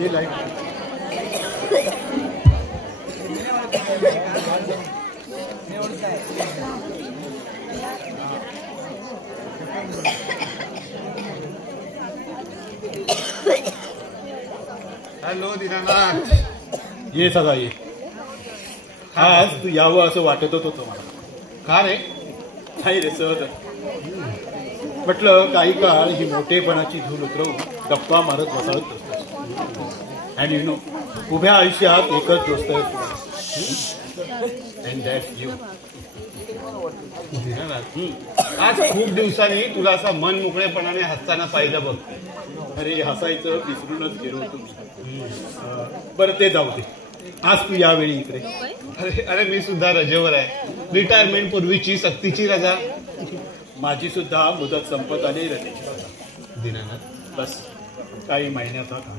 ये light hello Dinanath, ये सदा ये. आज तू यावं असं वाटतच होतं मला. का रे? नाही रे, सहज म्हटलं काही काळ ही मोठेपणाची धूल उतरवून गप्पा मारत बसावत असतो. अँड यू नो, उभ्या आयुष्यात एकच दोस्त आहे, अँड दॅट्स यू. दीनानाथ, आज खूप दिवसांनी तुला असा मन मोकळेपणाने हसताना पाहिलं बघ. अरे हसायचं विसरूनच गेलो होतो. बरं ते जाऊ दे. आज तू यावेळी इकडे. अरे अरे मी सुद्धा रजेवर आहे. रिटायरमेंट पूर्वीची सक्तीची रजा. माझी सुद्धा मुदत संपत आली रजेची रजा. दीनानाथ, बस काही महिन्याचा काळ.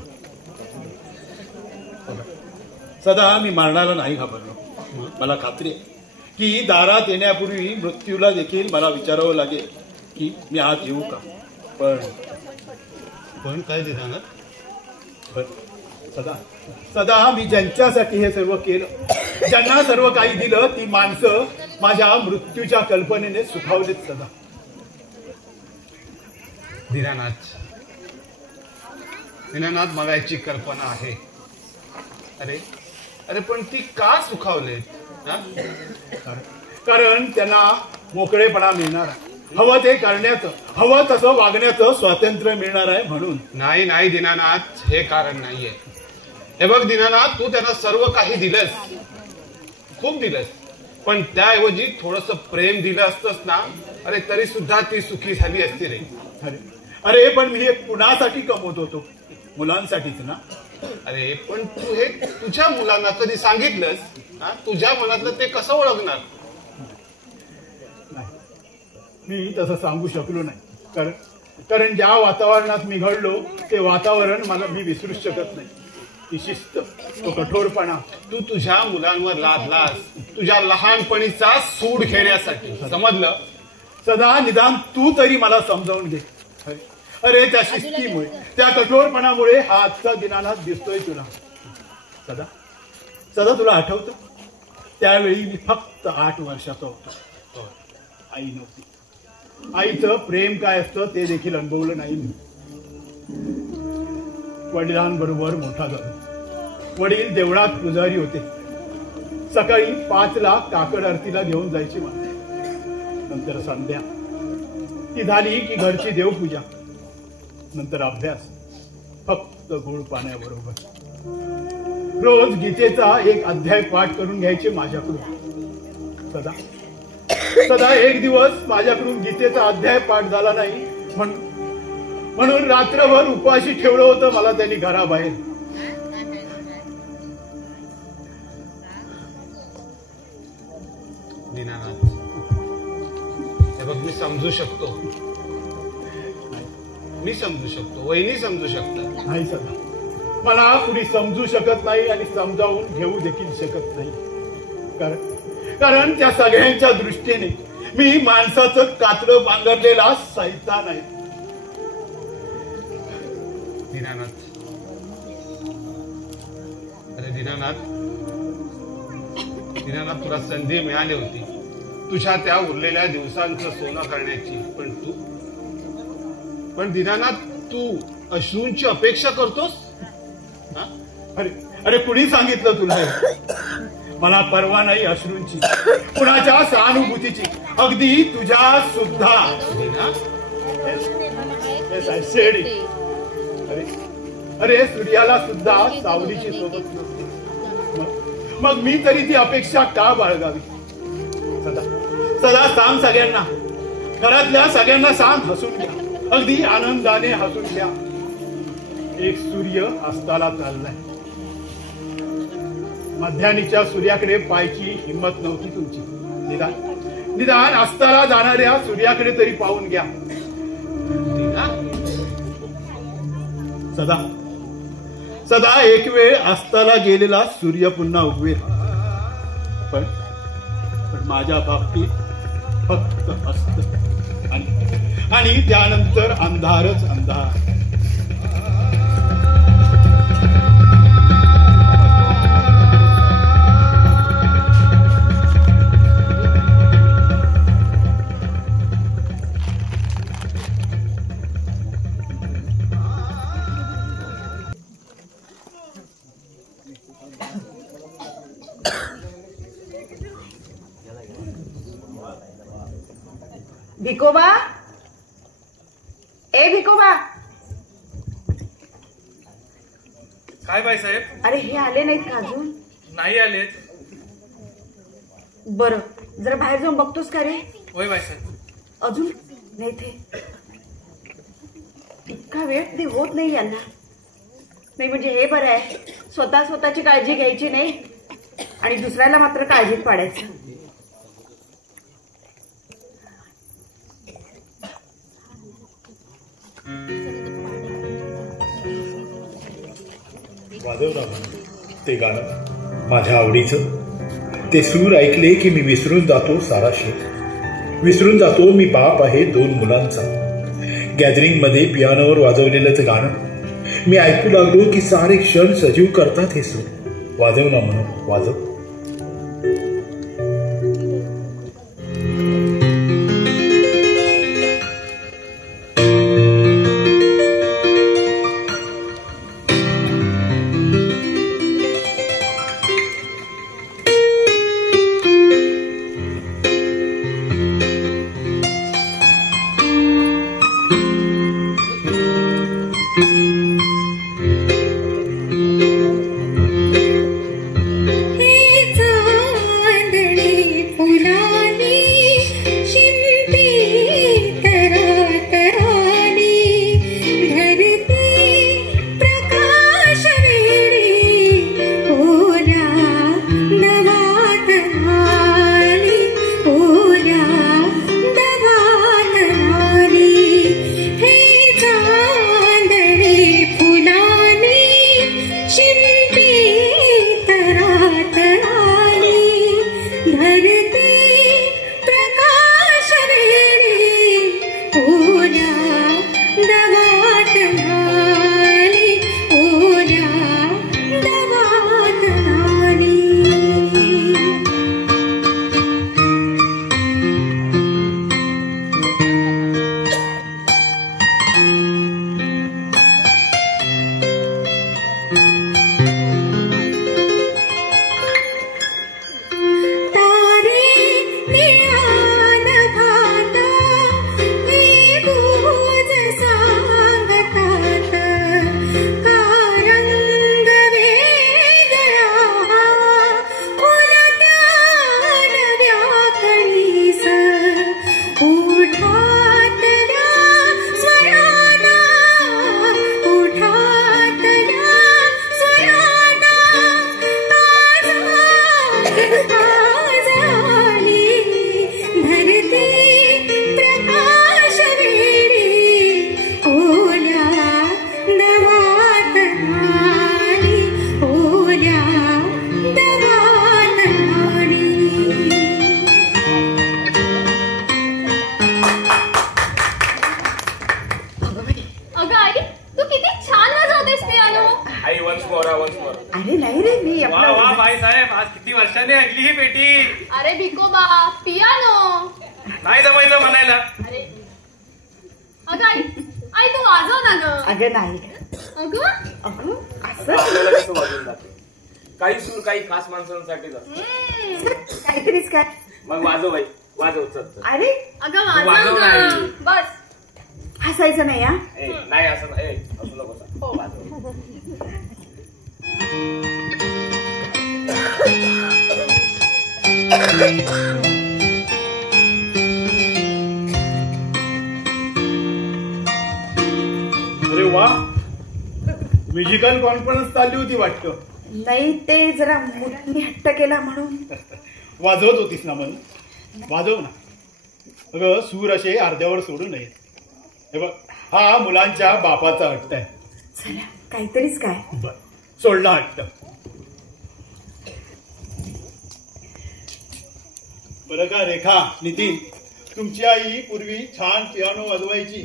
सदा मी मारणारा नाही घाबरलो. मला खात्री आहे की दारात येण्यापूर्वी मृत्यूला देखील मला विचारावं लागेल की मी आज येऊ का. पण काय दीनानाथ? सदा सदा मी ज्यांच्यासाठी हे सर्व केलं, ज्यांना सर्व काही दिलं, ती माणसं माझ्या मृत्यूच्या कल्पनेने सुखावलीत सदा. दीनानाथ, दीनानाथ, मला याची कल्पना आहे. अरे अरे पण ती का सुखावलेत? कारण त्यांना मोकळेपणा मिळणार आहे. हवं ते करण्याचं, हवं तसं वागण्याचं स्वातंत्र्य मिळणार आहे म्हणून. नाही नाही दीनानाथ, हे कारण नाहीये. हे बघ दीनानाथ, तू त्यांना सर्व काही दिलंस, खूप दिलंस, पण त्याऐवजी थोडस प्रेम दिलं असतंस ना, अरे तरी सुद्धा ती सुखी झाली असती रे. अरे पण मी हे कुणासाठी कमवत होतो? मुलांसाठीच ना. अरे पण तू हे तुझ्या मुलांना कधी सांगितलंस? तुझ्या मनातलं ते कसं ओळखणार? मी तसं सांगू शकलो नाही. कारण ज्या वातावरणात मी घडलो ते वातावरण मला मी विसरूच शकत नाही. ती शिस्त, तो कठोरपणा. तू तुझ्या मुलांवर लादलास तुझ्या लहानपणीचा सूड घेण्यासाठी, समजलं? सदा निदान तू तरी मला समजावून घे. अरे त्या शिस्तीमुळे, त्या कठोरपणामुळे हा आजचा दीनानाथ दिसतोय तुला. सदा सदा तुला आठवतं त्यावेळी मी फक्त 8 वर्षाचा होतो. आई नव्हती. आईचं प्रेम काय असतं ते देखील अनुभवलं नाही मी. वडिलांबरोबर मोठा झालो. वडील देवळात पुजारी होते. सकाळी 5ला काकड आरतीला घेऊन जायची मला. नंतर संध्या ती झाली की घरची देवपूजा, नंतर अभ्यास, फक्त गोड पाण्याबरोबर. रोज गीतेचा एक अध्याय पाठ करून घ्यायचे माझ्याकडून. सदा सदा एक दिवस माझ्याकडून गीतेचा अध्याय पाठ झाला नाही म्हणून रात्रभर उपाशी ठेवलं होतं मला त्यांनी घराबाहेर. दीनानाथ, हे बघ, मी समजू शकतो, वहिनी समजू शकतात. नाही सदा, मला कुणी समजू शकत नाही आणि समजावून घेऊ देखील शकत नाही. कारण त्या सगळ्यांच्या दृष्टीने मी माणसाचं कातडं बांगरलेला सैतान आहे. दीनानाथ, अरे दीनानाथ, तुला संधी मिळाली होती तुझ्या त्या उरलेल्या दिवसांचं सोनं करण्याची, पण दीनानाथ, तू अश्रूंची अपेक्षा करतोस? अरे कुणी सांगितलं तुला? मला परवा नाही अश्रूंची, कुणाच्या सहानुभूतीची, अगदी तुझ्या सुद्धा. अरे सूर्याला सुद्धा सावलीची सोबत नसते. मग मी तरी ती अपेक्षा का बाळगावी? सदा सांग सगळ्यांना, घरातल्या सगळ्यांना सांग, हसून घ्या, अगदी आनंदाने हसून घ्या. एक सूर्य अस्ताला चाललाय. मध्यानीच्या सूर्याकडे पाहायची हिंमत नव्हती तुमची. निदान अस्ताला जाणाऱ्या सूर्याकडे तरी पाहून घ्या. सदा सदा एक वेळ अस्ताला गेलेला सूर्य पुन्हा उगवेल, पण माझ्या बाबतीत फक्त अस्त आणि त्यानंतर अंधारच अंधार. भिकोबा, ए भिकोबा. काय बाईसाहेब? अरे हे आले नाहीत का अजून? नाही आलेत. बरं जरा बाहेर जाऊन बघतोस का रे? होय बाईसाहेब. अजून नाही ते इतका वेळ ते होत नाही यांना. नाही म्हणजे हे बरं आहे, स्वतःची काळजी घ्यायची नाही आणि दुसऱ्याला मात्र काळजीत पाडायचं. वाजवला ते गाणं माझ्या आवडीचं. ते सूर ऐकले की मी विसरून जातो सारा शेत, विसरून जातो मी बाप आहे 2 मुलांचा. गॅदरिंग मध्ये पियानोवर वाजवलेलं ते गाणं मी ऐकू लागलो की सारे क्षण सजीव करतात हे सूर. वाजव ना म्हणून वाजव. अरे नाही रे मी वाह वाह भाई साहेब, आज किती वर्षांनी ऐकली ही पेटी. अरे भिकोबा, पियानो नाही जमायचं म्हणायला. अरे अगं आई, आई तू वाजव ना ग. अगं नाही. अगं अगं असं आपल्याला कसं वाजवून जाते. काही सूर काही खास माणसांसाठीच असतं. काहीतरीच काय. मग वाजव बाई, वाजव. चल अरे अगं वाजव वाजव नाही. ना. बस हसायचं नाही. हा नाही असं नाही, असू नको. वाजव. अरे वा, म्युझिकल कॉन्फरन्स चालली होती वाटतं. नाही ते जरा मुलांनी हट्ट केला म्हणून. वाजवत होतीस ना म्हणून वाजव ना. अगं सूर असे अर्ध्यावर सोडू नये. हे बघ, हा मुलांच्या बापाचा हट्ट आहे. चला काहीतरीच काय. बर, सोडला हट्ट. बरं का रेखा, नितीन, तुमची आई पूर्वी छान पियानो वाजवायची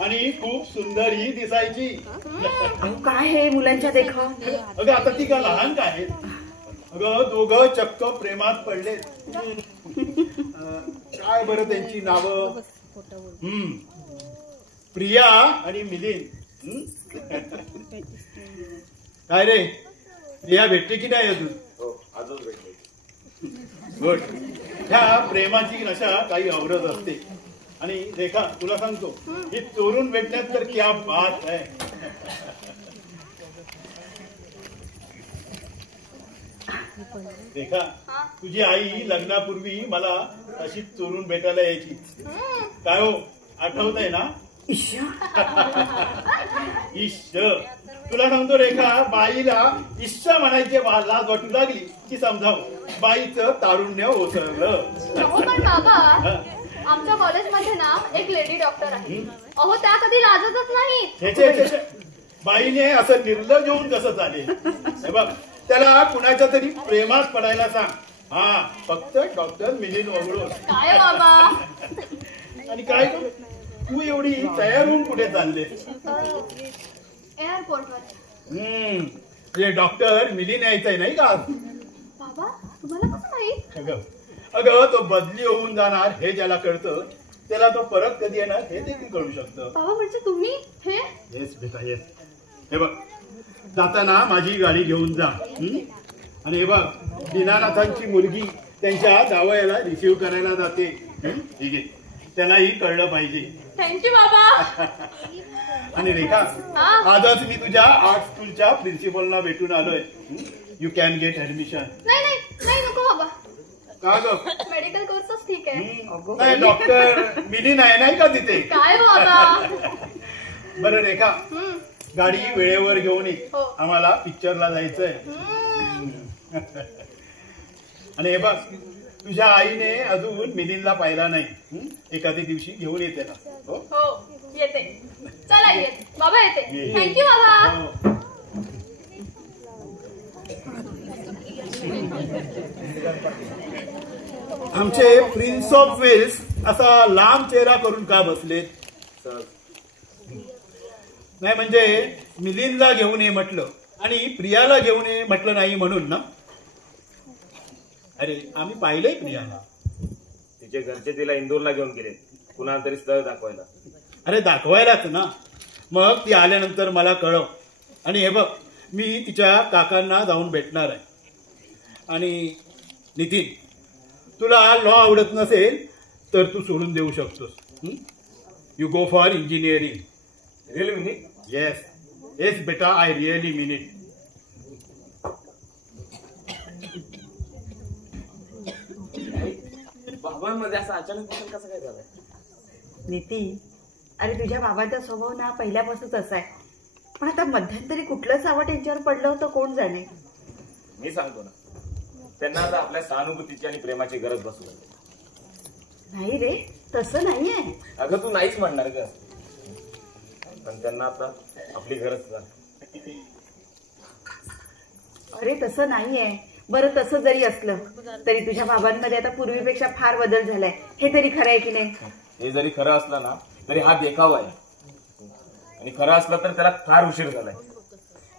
आणि खूप सुंदरही दिसायची. अहो काय हे मुलांच्या देखाव. अगं आता ती का लहान का आहे. अगं दोघं चक्क प्रेमात पडले. काय बरं त्यांची नावं. प्रिया आणि मिलिंद. काय रे, प्रिया भेटली की नाही अजून. हो, आजच भेटले. गुड. ह्या प्रेमाची नशा काही आवरत असते. आणि रेखा तुला सांगतो, ही चोरून भेटण्यात तर क्या बात आहे. रेखा, तुझी आई लग्नापूर्वी मला अशीच चोरून भेटायला यायची. काय हो, आठवत आहे ना. इश्श, तुला सांगतो रेखा, बाईला इश्शा म्हणायची लाज वाटू लागली की समजावं बाईचं तारुण्य ओसरलं. पण बाबा, आमच्या कॉलेजमध्ये ना एक लेडी डॉक्टर आहे. अहो त्या कधी लाजतच नाही. बाईने असं निर्लज होऊन कसं चालेल. हे बघ, त्याला कुणाच्या तरी प्रेमात पडायला सांग. हा, फक्त डॉक्टर मिलिंद वगळून. काय बाबा. आणि काय तू एवढी तयार होऊन कुठे चालले. एअरपोर्टवर. डॉक्टर मिलिंद यायचंय नाही का. बाबा तुम्हाला कसं माहित. अगं तो बदली होऊन जाणार हे ज्याला कळतं त्याला तो परत कधी येणार हे देखील कळू शकतं. बाबा म्हणजे तुम्ही हे. येस बेटा, येस. हे बघ, जाताना माझी गाडी घेऊन जा. आणि हे बघ, दीनानाथांची मुलगी त्यांच्या जावयाला रिसीव्ह करायला जाते. ठीक आहे, त्यालाही कळलं पाहिजे. थँक्यू बाबा. आणि रेखा, आजच मी तुझ्या आर्ट स्कूलच्या प्रिन्सिपलना भेटून आलोय. You can get admission. नाही नाही नाही, नको बाबा. का ग. मेडिकल कोर्सच ठीक आहे. नाही, डॉक्टर मिलिंद आहे नाही का तिथे. काय बाबा. बरं रेखा, गाडी वेळेवर घेऊन ये. हो. आम्हाला पिक्चरला जायचंय. आणि हे बघ, तुझ्या आईने अजून मिलिंदला पाहिला नाही. एखाद्या दिवशी घेऊन येते ना. हो येते. चला येते बाबा, येते. थँक्यू बाबा. आमचे प्रिन्स ऑफ वेल्स असा लांब चेहरा करून का बसले. नाही म्हणजे मिलिंदला घेऊन ये म्हटलं आणि प्रियाला घेऊन ये म्हटलं नाही म्हणून ना. अरे आम्ही पाहिलंय प्रियाला. तिचे घरचे तिला इंदोरला घेऊन गेले कुणाला तरी स्थळ दाखवायला. अरे दाखवायलाच ना. मग ती आल्यानंतर मला कळव. आणि हे बघ, मी तिच्या काकांना जाऊन भेटणार आहे. आणि नितीन, तुला लॉ आवडत नसेल तर तू सोडून देऊ शकतोस. You go for engineering. Really mini. Yes yes बेटा, आय रिअली मीन इट. बाबांमध्ये असं अचानक कसं काय झालंय. नितीन, अरे तुझ्या बाबाचा स्वभाव ना पहिल्यापासूनच असा आहे. पण आता मध्यंतरी कुठलं सावट यांच्यावर पडलं होतं कोण जाणे. मी सांगतो ना, त्यांना आता आपल्या सहानुभूतीची आणि प्रेमाची गरज बसू लागली. नाही रे, तसं नाहीये. अगं तू नाहीच म्हणणार ग, पण त्यांना आता आपली गरज झाली. अरे तसं नाहीये. बरं तसं जरी असलं तरी तुझ्या बाबांमध्ये आता पूर्वीपेक्षा फार बदल झालाय. हे तरी खरं आहे की नाही. हे जरी खरं असलं ना तरी हा देखावा आहे. आणि खरं असलं तर त्याला फार उशीर झालाय.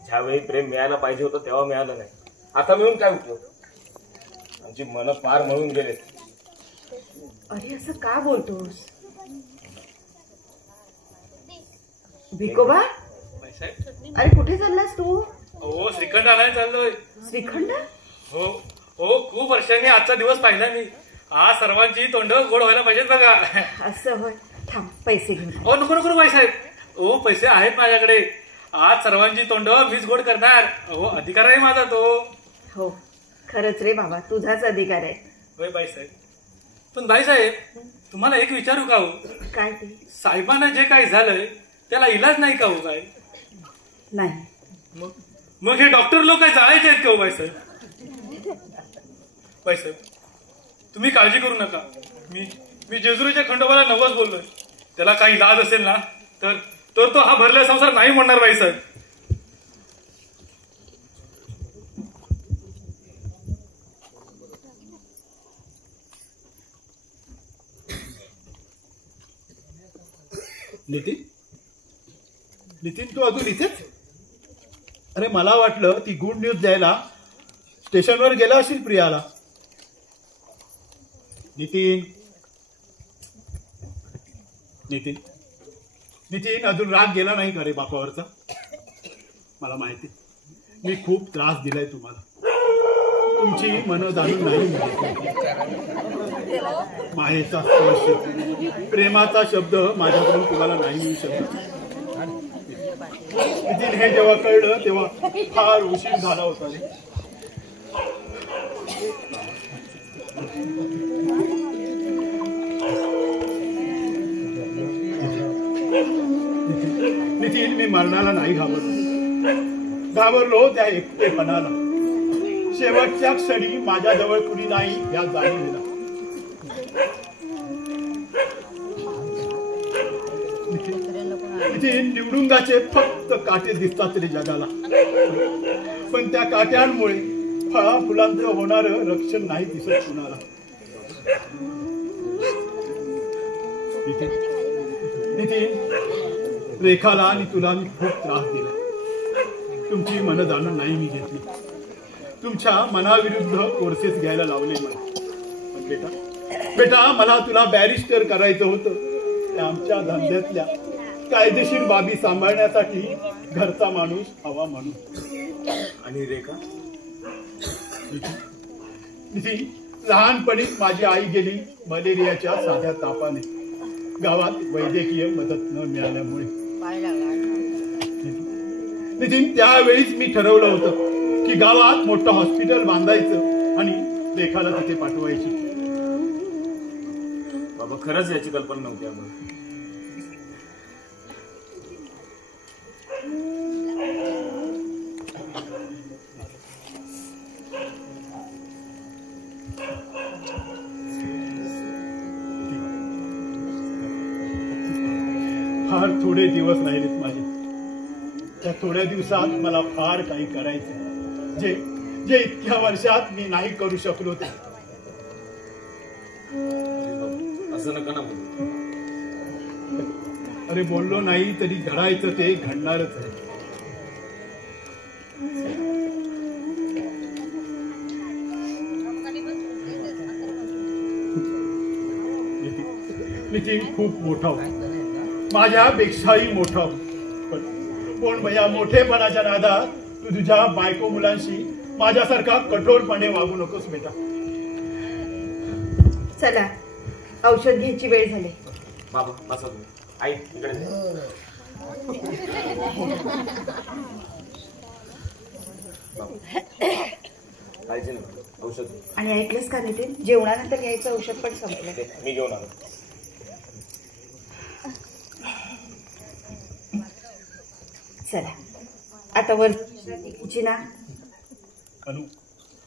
ज्यावेळी प्रेम मिळायला पाहिजे होतं तेव्हा मिळालं नाही. आता मिळून काय उपयोग. आमची मन फार मळून गेले. अरे असं का बोलतोस भिकोबा. अरे कुठे चाललास तू. हो श्रीखंड आणायला चाललोय. श्रीखंड. हो हो, खूप वर्षांनी आजचा दिवस पाहिला मी. आज सर्वांची तोंड गोड व्हायला पाहिजेत बघा. असं होय. थांब पैसे घेऊन. हो नको नको बाईसाहेब. हो पैसे आहेत माझ्याकडे. आज सर्वांची तोंड मीच गोड करणार. हो अधिकार आहे माझा तो. हो खरंच रे बाबा, तुझाच अधिकार आहे. होय बाईसाहेब. पण बाईसाहेब तुम्हाला एक विचारू का हो. काय ते. साहेबांना जे काही झालंय त्याला इलाज नाही का हो काय. नाही. मग हे डॉक्टर लोक काय जायचे आहेत का हो बाईसाहेब. बाईसाहेब तुम्ही काळजी करू नका. मी मी जेजुरीच्या खंडोबाला नवस बोललोय. त्याला काही लाज असेल ना तर तो हा भरलेला संसार नाही म्हणणार बाईसाहेब. नितीन तू अजून इथेच? अरे मला वाटलं ती गुड न्यूज द्यायला स्टेशनवर गेला असेल प्रियाला. नितीन नितीन नितीन अजून राग गेला नाही का रे बापावरचा? मला माहिती मी खूप त्रास दिलाय तुम्हाला. तुमची मन जाणून नाही मायेचा स्पर्श प्रेमाचा शब्द माझ्याकडून तुम्हाला नाही मिळू शकत. नितीन हे जेव्हा कळलं तेव्हा फार उशीर झाला होता रे. नितीन मी मरणाला नाही घाबरलो त्या एकटेपणाला. शेवटच्या क्षणी माझ्याजवळ कुणी नाही या जाणीवेला. नितीन निवडुंगाचे फक्त काटे दिसतात रे जगाला, पण त्या काट्यांमुळे फळा फुलांचं होणारं रक्षण नाही दिसत कुणाला. नितीन रेखाला आणि तुला मी खूप त्रास दिला. तुमची मन जाणून नाही मी घेतली. तुमच्या मनाविरुद्ध कोर्सेस घ्यायला लावले मला. पण बेटा मला तुला बॅरिस्टर करायचं होतं. आमच्या धंद्यातल्या कायदेशीर बाबी सांभाळण्यासाठी घरचा माणूस हवा म्हणून. आणि रेखा लहानपणीच माझी आई गेली मलेरियाच्या साध्या तापाने, गावात वैद्यकीय मदत न मिळाल्यामुळे. नितीन त्यावेळीच मी ठरवलं होतं की गावात मोठं हॉस्पिटल बांधायचं आणि रेखाला तिथे पाठवायची. बाबा खरंच याची कल्पना नव्हती आम्हाला. फार थोडे दिवस राहिलेत माझे. त्या थोड्या दिवसात मला फार काही करायचं जे जे इतक्या वर्षात मी नाही करू शकलो ते. असं नका ना बोलू. अरे बोललो नाही तरी घडायचं ते घडणारच आहे. नितीन खूप मोठा हो, माझ्यापेक्षाही मोठा हो. पण या मोठेपणाच्या नादात तू तुझ्या बायको मुलांशी माझ्यासारखा कठोरपणे वागू नकोस बेटा. चला औषध घ्यायची वेळ झाली. बाबा बसा तुम्ही. आई इकडे काळजी नाही औषध. आणि ऐकलंस का नितीन, जेवणानंतर घ्यायचं औषध पण संपलं. मी घेऊन आलो. चला आता वर ना. अनु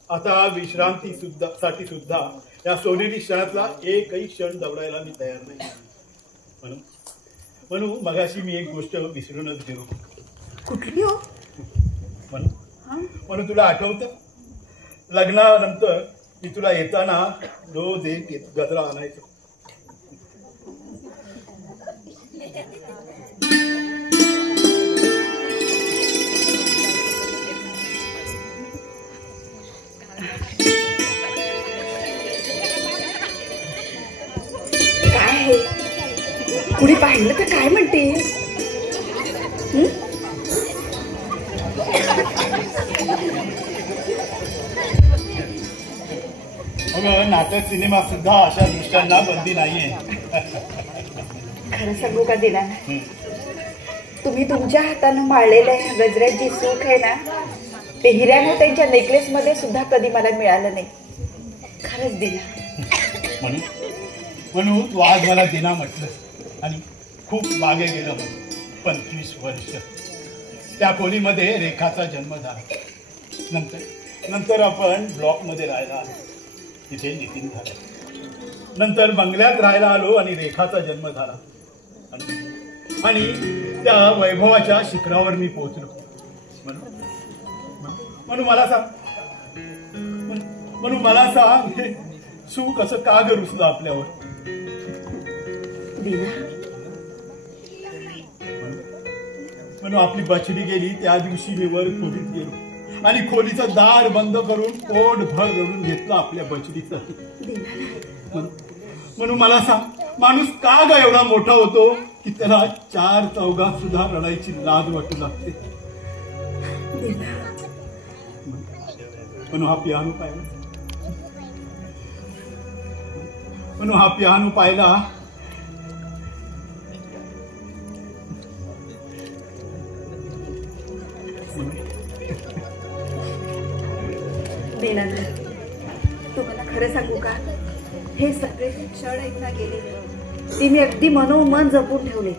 आता विश्रांती साठी सुद्धा या सोनेरी क्षणातला एकही क्षण दवडायला मी तयार नाही. म्हणून मगाशी मी एक गोष्ट विसरूनच गेलो. कुठली हो? म्हणून तुला आठवतं लग्नानंतर मी तुला येताना रोज एक गजरा आणायचो. काय आहे? कुणी पाहिलं तर काय म्हणते? अगं नाटक सिनेमा सुद्धा अशा दृष्ट्यांना बंदी नाहीये. खरं सांगू का दिला ना, तुम्ही तुमच्या हातानं माळलेल्या ह्या गजऱ्याची सुख आहे ना, ते हिऱ्या मोत्यांच्या नेकलेस मध्ये सुद्धा कधी मला मिळालं नाही. खरंच दिला. म्हणून तू आज मला दिना म्हटलं आणि खूप मागे गेलं म्हणून 25 वर्ष त्या खोलीमध्ये रेखाचा जन्म झाला. नंतर आपण ब्लॉक मध्ये राहायला आलो. तिथे नितीन झाला. नंतर बंगल्यात राहायला आलो आणि रेखाचा जन्म झाला आणि त्या वैभवाच्या शिखरावर मी पोहोचलो. म्हणून मला सांग हे सुख असं का ग रुसलं आपल्यावर? म्हणून आपली बछडी गेली त्या दिवशी मी वर खोलीत गेलो आणि खोलीचं दार बंद करून पोटभर रडून घेतलं आपल्या बछडीचं. म्हणून मला सांग माणूस का ग एवढा मोठा होतो की त्याला 4 चौघात सुद्धा रडायची लाज वाटू लागते? म्हणून हा पियानो पाहिला, म्हणून हा पियानो पाहिला तुम्हाला खरं सांगू का, हे सगळे क्षण एकदा गेलेले ते मी अगदी मनोमन जपून ठेवले.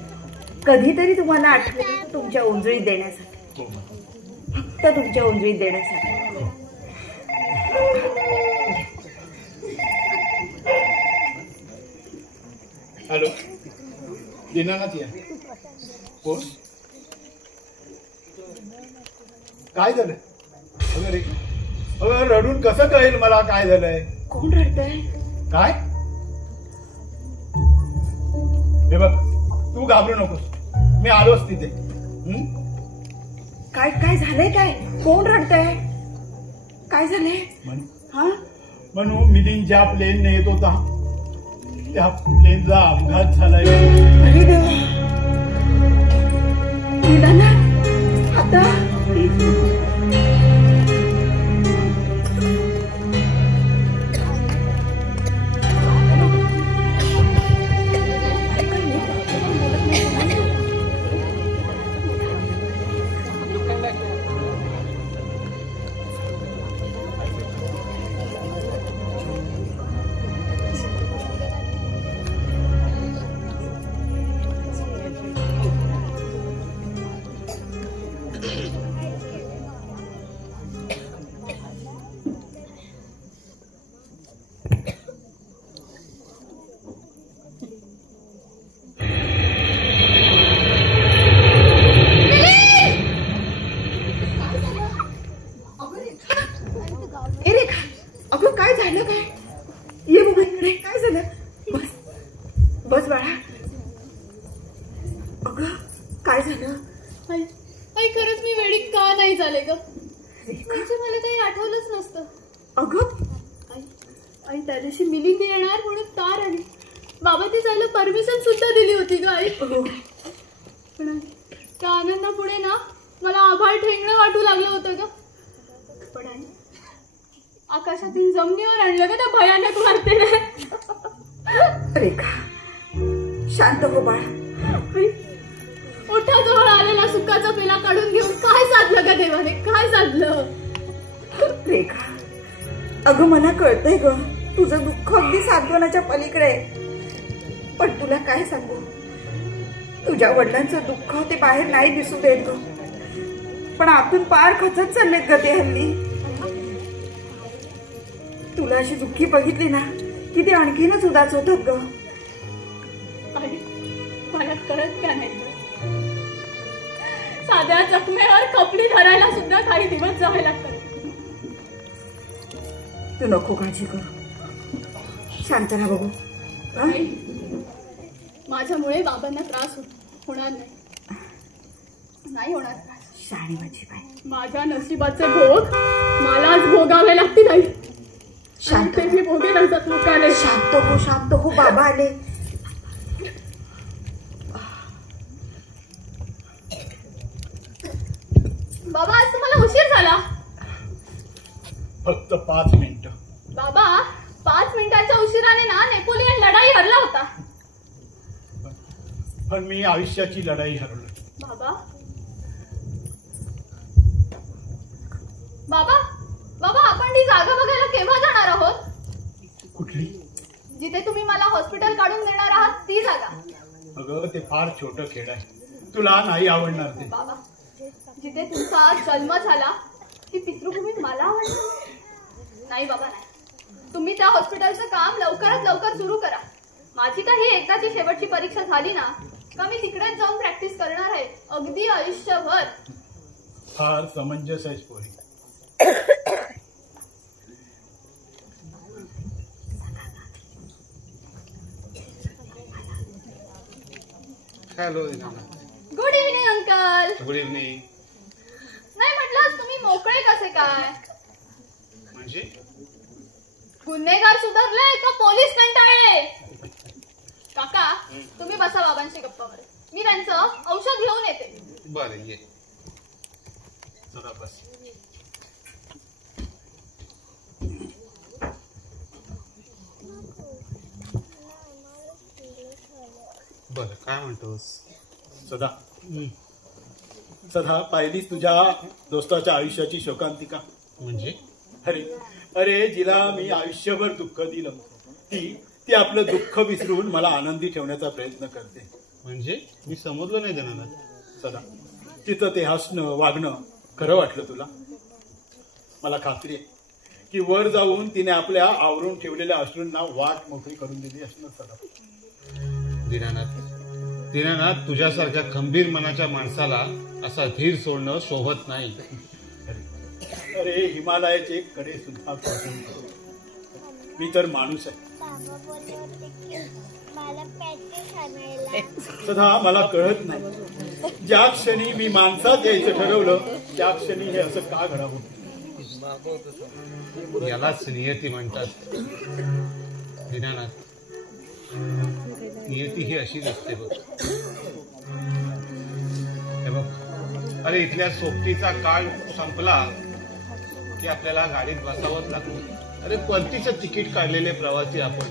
कधीतरी तुम्हाला आठवले तुमच्या ओंजळीत देण्यासाठी, फक्त तुमच्या ओंजळीत देण्यासाठी. हॅलो दीनानाथ या. कोण? काय झालं? अगं रडून कसं कळेल मला काय झालंय? कोण रडतंय? काय? हे बघ तू घाबरू नकोस, मी आलोच तिथे. काय काय झालंय? काय कोण रडतंय? काय झालंय? म्हणून मिलिंद ज्या प्लेनने येत होता त्या प्लेनचा अपघात झालाय. अरे देवा, आता आकाशातून जमिनीवर आणलं का त्या भयानक वार्तेने? रेखा शांत हो बाळा. ओठाजवळ आलेला सुखाचा पेला काढून घेऊन काय साधलं का देवाने? काय साधलं? रेखा अगं मला कळतंय ग, तुझं दुःख अगदी सांत्वनाच्या पलीकडे. पण तुला काय सांगू, तुझ्या वडिलांचं दुःख ते बाहेर नाही दिसू देत ग, पण आतून पार खचत चाललेत ग ते हल्ली. तुला अशी दुःखी बघितली ना की ते आणखीनच उदास होतात ग. मला कळत का नाही, साध्या जखमेवर कपडी धरायला सुद्धा काही दिवस जावे लागतात. तू नको काळजी करू, शांत राहा बघू. माझ्यामुळे बाबांना त्रास होणार नाही होणार त्रास. शाणी माझी बाई, माझ्या नशिबाचे भोग मलाच भोगावे लागतील. आई शांत मी भोगे नसतात लोकांना. शांत हो बाबा आले. बाबा आज तुम्हाला उशीर झाला. फक्त 5 मिनिटं. बाबा 5 मिनिटाच्या उशिराने ना नेपोलियन लढाई हरला होता. पण मी आयुष्याची लढाई हरवली. बाबा बाबा बाबा आपण ती जागा बघायला केव्हा जाणार आहोत? कुठली? जिथे तुम्ही मला हॉस्पिटल काढून देणार आहात ती जागा. अगं ते फार छोटं खेड आहे, तुला नाही आवडणार ते. बाबा जिथे तुमचा जन्म झाला ती पितृभूमी मला आवडणार नाही. बाबा नाही, तुम्ही त्या हॉस्पिटलचं काम लवकरात लवकर सुरू करा. माझी काही एकदाची शेवटची परीक्षा झाली ना का मी तिकडेच जाऊन प्रॅक्टिस करणार आहे, अगदी आयुष्यभर. फार समंजस आहेस पोरी. Hello. Good evening uncle. Good evening. नाही म्हटलं तुम्ही मोकळे कसे काय? म्हणजे गुन्हेगार सुधारले का पोलीस कंटाळले? काका तुम्ही बसा बाबांशी गप्पा मारत, मी त्यांचं औषध घेऊन येते. बरं ये. चला बस. बरं काय म्हणतोस? सदा सदा पाहिलीस तुझ्या दोस्ताच्या आयुष्याची शोकांतिका? म्हणजे अरे अरे जिला मी आयुष्यभर दुःख दिलं ती आपलं दुःख विसरून मला आनंदी ठेवण्याचा प्रयत्न करते. म्हणजे मी समजलो नाही त्यांना. सदा तिचं ते हसणं वागणं खरं वाटलं तुला? मला खात्री आहे की वर जाऊन तिने आपल्या आवरून ठेवलेल्या अश्रूंना वाट मोकळी करून दिली असणार. सदा दीनानाथ तुझ्यासारख्या खंबीर मनाच्या माणसाला असा धीर सोडणं शोभत नाही. अरे हिमालयाचे कडे सुद्धा मी तर माणूस आहे. सदा मला कळत नाही ज्या क्षणी मी माणसात यायचं ठरवलं त्या क्षणी हे असं का घडावं? यालाच नियती म्हणतात. दीनानाथ नियती ही अशी नसते बघ. हे बघ अरे इथल्या सोबतीचा काळ संपला की आपल्याला गाडीत बसावंच लागतं. अरे परतीचं तिकीट काढलेले प्रवासी आपण.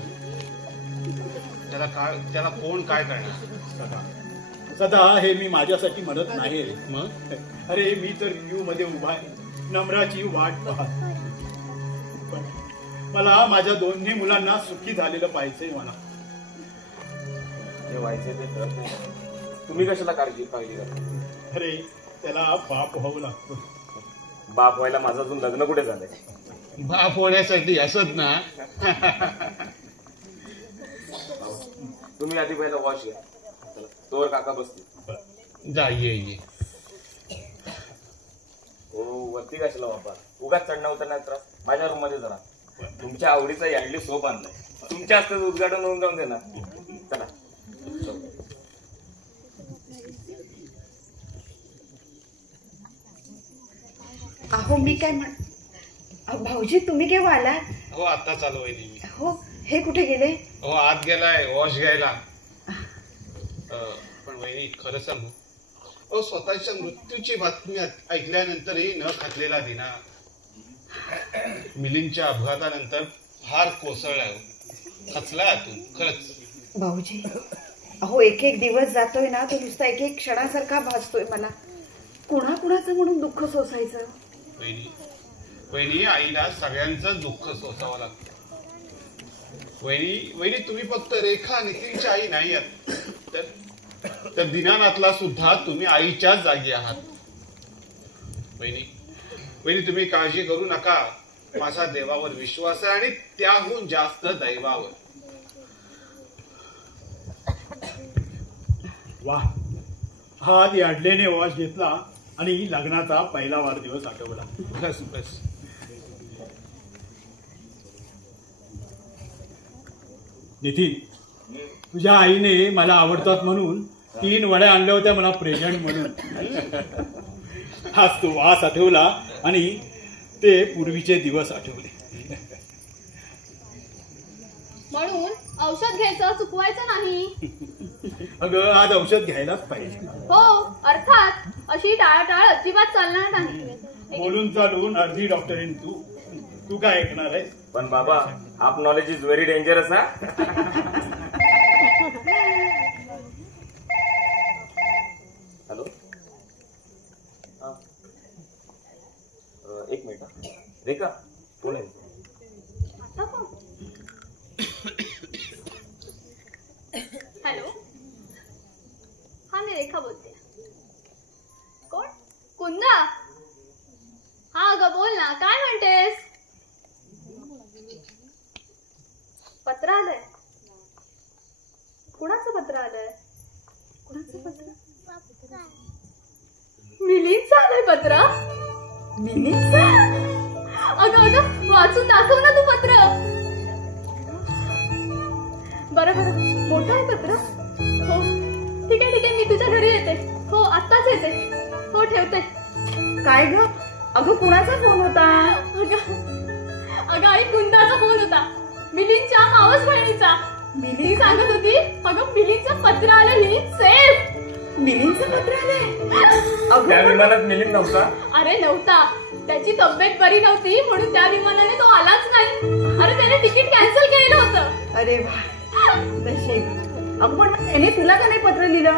त्याला कोण काय करणार? सदा हे मी माझ्यासाठी म्हणत नाही. मग अरे मी तर क्यू मध्ये उभा आहे नम्राची वाट पाहत. पण मला माझ्या दोन्ही मुलांना सुखी झालेलं पाहिजे. मला जे व्हायचे ते करत नाही. तुम्ही कशाला काळजी करता? अरे त्याला बाप व्हावं लागतो. बाप व्हायला माझं अजून लग्न कुठे झालंय? बाप होण्यासाठी असत ना. तुम्ही आधी पहिला वॉश घ्या, तोवर काका बसतील. जा ये. हो वरती कशाला बाबा? उगाच चढणं उतरण्यात त्रास. माझ्या रूम मध्ये जरा तुमच्या आवडीचा याडली सोप आणलाय. तुमच्या हस्ते उद्घाटन होऊन जाऊन देणार. चला. अहो मी काय भाऊजी तुम्ही केव्हा आला? हो आता चालू आहे नेहमी. हो हे कुठे गेले? हो आत गेलाय वॉश घ्यायला. पण वहिनी खरं सांगू, अहो स्वतःच्या मृत्यूची बातमी ऐकल्यानंतरही न खातलेला दिना मिलिंदच्या अपघातानंतर फार कोसळलाय. खचलाय आतून खरंच. भाऊजी अहो एक एक दिवस जातोय ना तो नुसता एक एक क्षणासारखा भासतोय मला. कुणाकुणाचं म्हणून दुःख सोसायचं? वहिनी आईला सगळ्यांचं दुःख सोसावं लागतं. वहिनी तुम्ही फक्त रेखा नितीनची आई नाही आहात, तर दीनानाथला सुद्धा तुम्ही आईच्याच जागी आहात. वहिनी तुम्ही काळजी करू नका. माझा देवावर विश्वास आहे आणि त्याहून जास्त दैवावर. वा हा याडलेने वॉश घेतला आणि लग्नाचा पहिला वाढदिवस आठवला. बस नितीन तुझ्या आईने मला आवडतात म्हणून 3 वड्या आणल्या होत्या मला प्रेझेंट म्हणून. हाच तो वास आठवला आणि ते पूर्वीचे दिवस आठवले. म्हणून औषध घ्यायचं चुकवायचं नाही. अगं आज औषध घ्यायलाच पाहिजे. हो अर्थात अशी टाळाटाळ अजिबात चालणार नाही. बोलून चालून अर्धी डॉक्टरीन तू काय ऐकणार आहेस? पण बाबा half knowledge is very dangerous. हा हॅलो एक मिनिट. रेखा कोण आहे? हॅलो हा मी रेखा बोलते. कोण? कुंदा? हा ग बोल ना काय म्हणतेस? पत्र आलंय. कुणाचं पत्र आलंय? कुणाचं पत्र? मिलींचं आलंय पत्र. मिलींचं? अगं अगं वाचून दाखव ना तू पत्र. बरं बरं, मोठं आहे पत्र. हो ठीक आहे मी तुझ्या घरी येते. हो आत्ताच येते. हो ठेवते. काय ग? अगं कुणाचा फोन होता? अगं आई कुंदाचा फोन होता. मिलिंदच्या मावस बहिणीचा. मिली सांगत होती अगं मिलिंदचं पत्र आलं ही सेफ. मिलिंदचं पत्र आलंय? त्या विमानात मिलिंद नव्हता? अरे नव्हता. त्याची तब्येत बरी नव्हती म्हणून त्या विमानाने तो आलाच नाही. अरे त्याने तिकीट कॅन्सल केलं होतं. अरे वा नशीब. अगं पण त्याने तुला का नाही पत्र लिहिलं?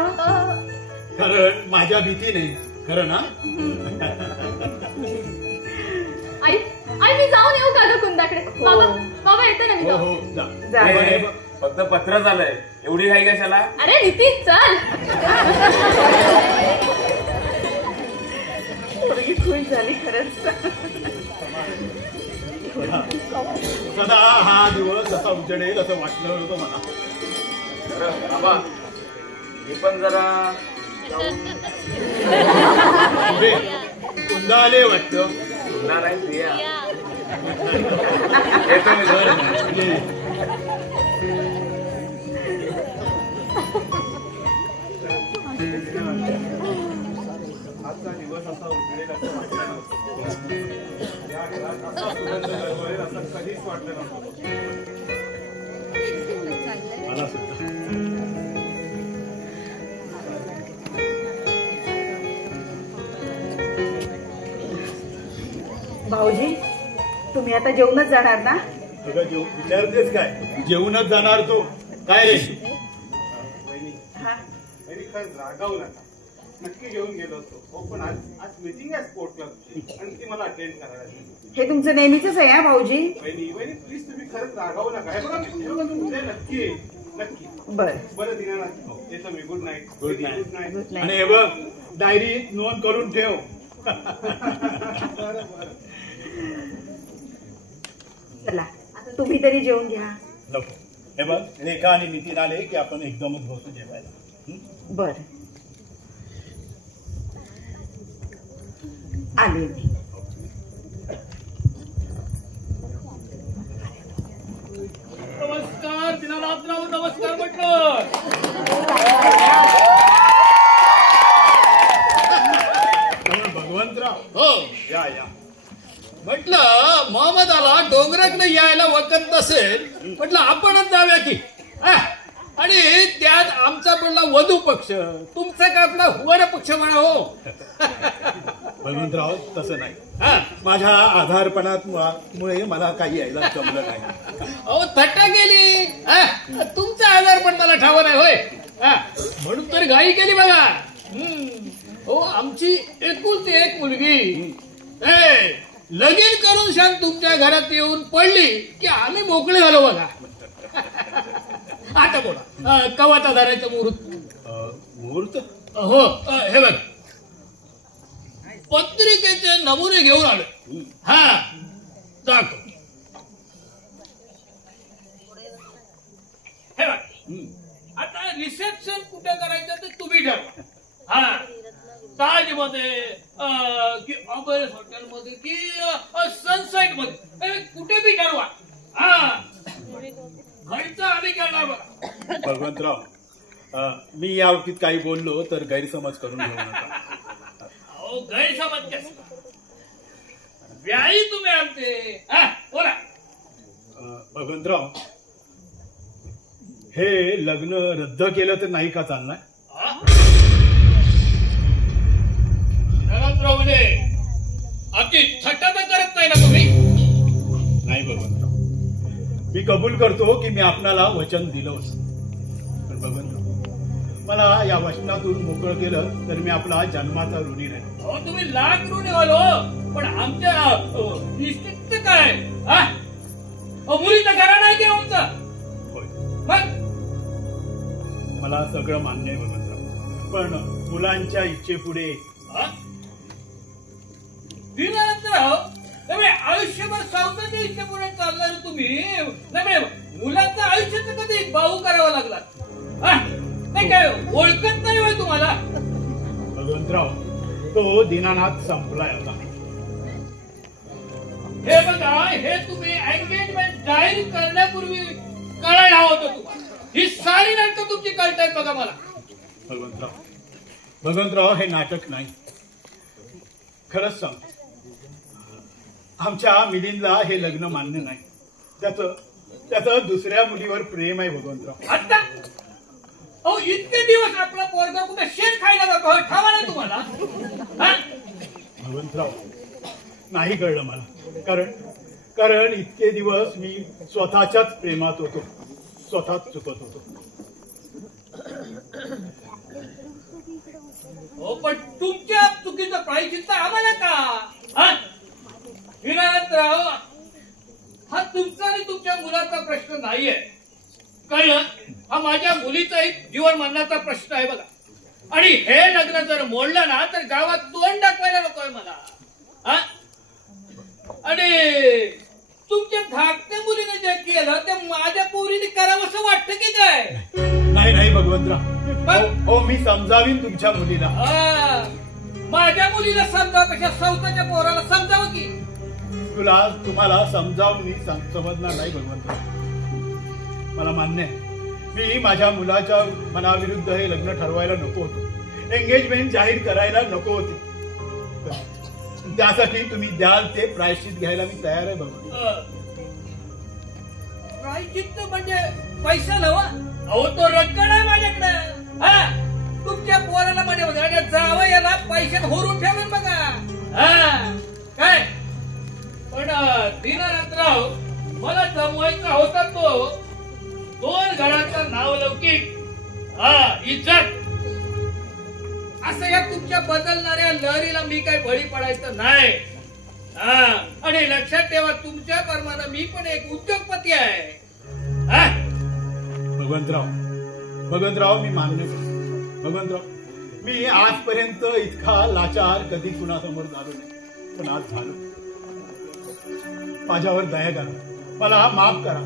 कारण माझ्या भीतीने. खरं ना? आई आई मी जाऊन येऊ का ग कुंदाकडे? बाबा बाबा येते ना मी. हो हो जा. फक्त पत्र झालंय, एवढी घाई कशाला? अरे नितीन चल. पोरगी खुश झाली खरंच. सदा हा दिवस असा उजडेल असं वाटलं होतं मला. बाबा मी पण जरा पुन्हा आले वाटतं. पुन्हा नाही प्रिया. येतो मी घर. आजचा दिवस असा उजळेल असं वाटलं नव्हतं. या घरात असा सुगंध गळगळेल असं कधीच वाटलं नव्हतं. मला सुद्धा. भाऊजी तुम्ही आता जेवणच जाणार ना? सगळं विचारतेस काय? जेवणच जाणार तो काय रे? खरंच रागावू नका. नक्की घेऊन गेलो असतो. हो पण आज मीटिंग आहे स्पोर्ट क्लबची आणि ती मला अटेंड करायला. हे तुमचं नेहमीच आहे हा भाऊजी. वहिनी प्लीज तुम्ही खरंच रागावू नका. हे बघा उद्या नक्की नक्की. बरं दिनानाथ येतो मी. Good night. Good night. आणि हे बघ डायरीत नोंद करून ठेव. चला आता तुम्ही तरी जेवून घ्या. नको. हे बघ रेखा आणि नितीन आले की आपण एकदमच बसू जेवायला. बर आले मी. नमस्कार दिनानाथराव. नमस्कार म्हटलं. भगवंतराव. हो या या. म्हटलं मोहम्मदाला डोंगराकडे यायला वकत नसेल म्हटलं आपणच जाऊया की. आणि त्यात आमचा पडला वधू पक्ष, तुमचा का आपला वर पक्ष म्हणा. हो भगवंतराव तसं नाही. माझ्या आधारपणामुळे मला काही यायला जमलं नाही. अहो थट्टा केली. तुमचा आजारपण मला ठाव नाही होय. म्हणून तर घाई केली बघा. हो आमची एकुलती एक मुलगी लगीन करून शांत तुमच्या घरात येऊन पडली की आम्ही मोकळे झालो बघा. आता बोला कवाचा धरायचं मुहूर्त? हो हे बघ पत्रिकेचे नमुने घेऊन आलो. दाखव. हे बघ आता रिसेप्शन कुठे करायचं ते तुम्ही ठरवा. ताज मध्ये की ऑबरेस हॉटेल मध्ये की सनसेट मध्ये कुठे बी ठरवा. घरचं आम्ही करणार बघा. भगवंतराव मी या बाबतीत काही बोललो तर गैरसमज करून घेऊ नका. अहो गैरसमज कसं? व्याही तुम्ही आमचे. बोला. भगवंतराव हे लग्न रद्द केलं तर नाही का चालणार? म्हणजे आमची थट्टा तर करत नाही ना तुम्ही? नाही भगवंतराव मी कबूल करतो की मी आपणाला वचन दिलं होतं. पण भगवंतराव मला या वचनातून मोकळं केलं तर मी आपला जन्माचा ऋणी राहील. अहो तुम्ही लाख ऋणी व्हाल हो. पण आमच्या निश्चित काय मुलीचा घरा नाही की आमचा. होय मग मला सगळं मान्य आहे भगवंतराव. पण मुलांच्या इच्छेपुढे आयुष्यभर सावकाच्या इच्छेपुढे चालणार तुम्ही. मुलाचा काय ओळखत नाही होय तुम्हाला? भगवंतराव, तो दीनानाथ संपलाय आता. हे बघा, हे तुम्ही एंगेजमेंट जाहीर करण्यापूर्वी कळायला हवं होतं तुम्हाला. ही सारी नाटकं तुमची कळतायत बघा मला. भगवंतराव, हे नाटक नाही. खरंच सांगतो, आमच्या मिलिंदला हे लग्न मान्य नाही. त्याचं दुसऱ्या मुलीवर प्रेम आहे भगवंतराव. आता अहो, इतके दिवस आपला पोरगा कुठे शेण खायला जातो ठावा नाही तुम्हाला? भगवंतराव, नाही कळलं मला. कारण इतके दिवस मी स्वतःच्याच प्रेमात होतो, स्वतःच चुकत होतो. हो, पण तुमच्या चुकीचं प्रायश्चित्त आम्हाला का? विनायकराव, हा तुमचा आणि तुमच्या मुलाचा प्रश्न नाहीये, कळलं? हा माझ्या मुलीचा एक जीवन मरणाचा प्रश्न आहे बघा. आणि हे लग्न जर मोडलं ना तर गावात तोंड दाखवायला नको आहे मला. आणि तुमच्या धाकट्या मुलीने जे केलं ते माझ्या पोरीने करावं असं वाटतं की काय? नाही भगवंतराव, हो मी समजावीन तुमच्या मुलीला. माझ्या मुलीला समजावपेक्षा सौताच्या पोराला समजावं की. तुम्हाला समजावून मी समजणार नाही भगवंतराव. मला मान्य आहे, मी माझ्या मुलाच्या मनाविरुद्ध हे लग्न ठरवायला नको होतं, एंगेजमेंट जाहीर करायला नको होते. त्यासाठी तुम्ही द्याल ते प्रायश्चित घ्यायला मी तयार आहे भगवंतराव. प्रायश्चित्त म्हणजे पैसा नवा? अहो, तो रक्कड आहे माझ्याकडे. तुमच्या पोराला म्हणजे बघा, जावं याला पैशात होरून ठेवून बघा. काय पण दीनानाथराव, मला जमवायचा होता तो 2 घराचा नावलौकिक, इज्जत. असं या तुमच्या बदलणाऱ्या लहरीला मी काही बळी पडायचं नाही. आणि लक्षात ठेवा, तुमच्या कर्मानं मी पण एक उद्योगपती आहे. भगवंतराव, मी मान्य करतो. भगवंतराव, मी आजपर्यंत इतका लाचार कधी कुणासमोर झालो नाही, पण आज झालो. माझ्यावर दया करा, मला माफ करा.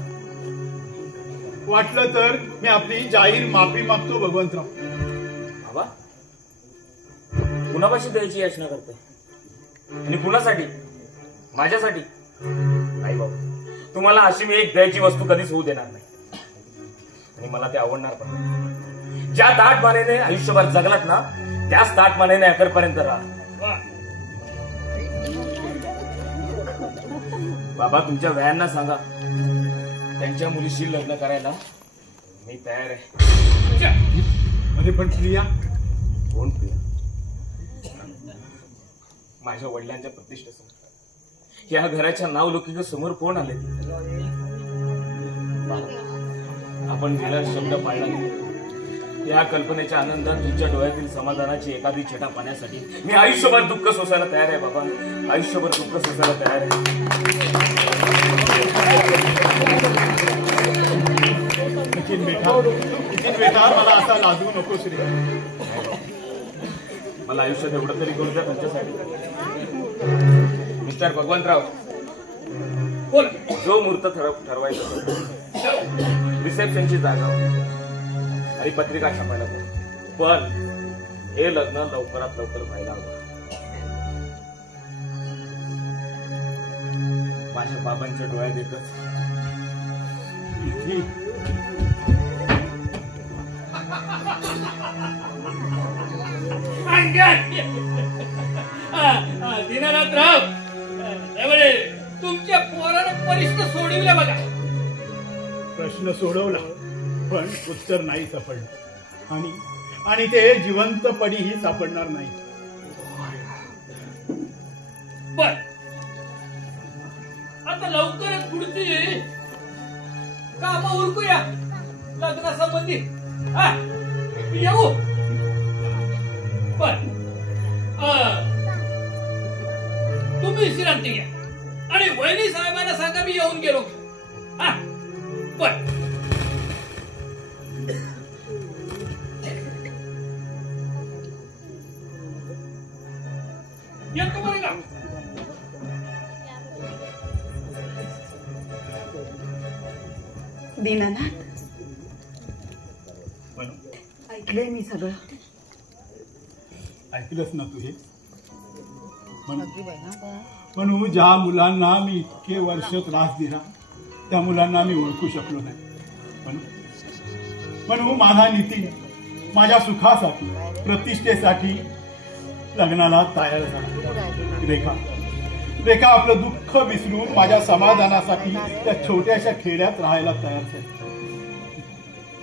वाटलं तर मी आपली जाहीर माफी मागतो भगवंतराव. बाबा, कुणापाशी द्यायची याचना करते? आणि कुणासाठी? माझ्यासाठी नाही बाबा. तुम्हाला अशी मी एक द्यायची वस्तू कधीच होऊ देणार नाही, आणि मला ते आवडणार पण. ज्या ताट मानेने आयुष्यभर जगलात ना, त्याच ताट मानेने अखेरपर्यंत राहा. बाबा, तुमच्या व्यायांना सांगा, त्यांच्या मुलीशी लग्न करायला मी तयार आहे. अरे पण प्रिया? कोण प्रिया? माझ्या वडिलांच्या प्रतिष्ठेसमोर, या घराच्या नावलौकिकासमोर कोण आले? आपण दिला शब्द पाळला नाही. या कल्पनेच्या आनंदात तुमच्या डोळ्यातील समाधानाची एखादी छटा पाण्यासाठी मी आयुष्यभर दुःख सोसायला तयार आहे बाबा. आयुष्यभर दुःख सोसायला तयार आहे. बेटा, मला असा लाजू नको श्री. मला आयुष्यात एवढं तरी करू द्या तुमच्यासाठी. मिस्टर भगवंतराव, बोल. जो मुहूर्त ठरवायचा, रिसेप्शनची जागा आणि पत्रिका छापायला, पण हे लग्न लवकरात लवकर व्हायला हवं. माझ्या बाबांच्या डोळ्यात येतच दीनानाथराव, तुमच्या पोरानं परिस्थिती सोडविल्या बघा. प्रश्न सोडवला, पण उत्तर नाही सापडलं, आणि ते जिवंतपणीही सापडणार नाही. बर, आता लवकरच पुढची काम उरकूया लग्नासंबंधी. येऊ. बर, तुम्ही विश्रांती घ्या आणि वहिनी साहेबांना सांगा मी येऊन गेलो. बर. येतो बरं का? दीनानाथ, ऐकलंय मी सगळं. ऐकलंच ना तू हे? म्हणून ज्या मुलांना मी इतके वर्ष त्रास दिला त्या मुलांना मी ओळखू शकलो नाही. म्हणून माझा नितीन माझ्या सुखासाठी प्रतिष्ठेसाठी लग्नाला तयार झाला. रेखा आपलं दुःख विसरून माझ्या समाधानासाठी त्या छोट्याशा खेड्यात राहायला तयार झाली.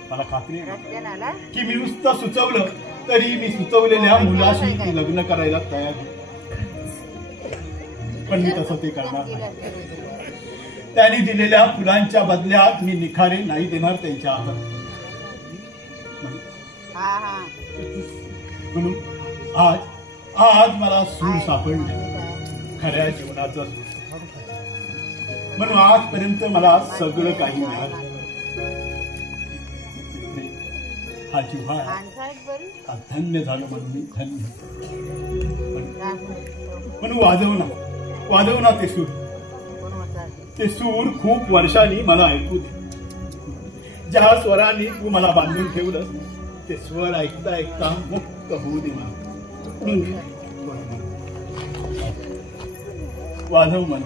मला खात्री आहे की मी नुसतं सुचवलं तरी मी सुचवलेल्या मुलाशी ती लग्न करायला तयार आहे. पण मी तसं ते करणार नाही. त्यांनी दिलेल्या फुलांच्या बदल्यात मी निखारे नाही देणार त्यांच्या हातात. म्हणून आज मला सूर सापडले, खऱ्या जीवनाचा सूर. म्हणून आजपर्यंत मला सगळं काही मिळालं. हा जिव्हाळा हा धन्य झालं म्हणून मी धन्य. म्हणून वाजव ना ते सूर. ते सूर खूप वर्षांनी मला ऐकू दे. ज्या स्वरांनी तू मला बांधून ठेवलं ते स्वर ऐकता ऐकता मुक्त होऊ दे मला. वाजव मन.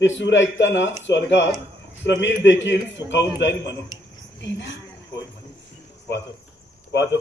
हे सूर ऐकताना स्वर्गात प्रमीर देखील सुखावून जाईल म्हणून. होय वाजव.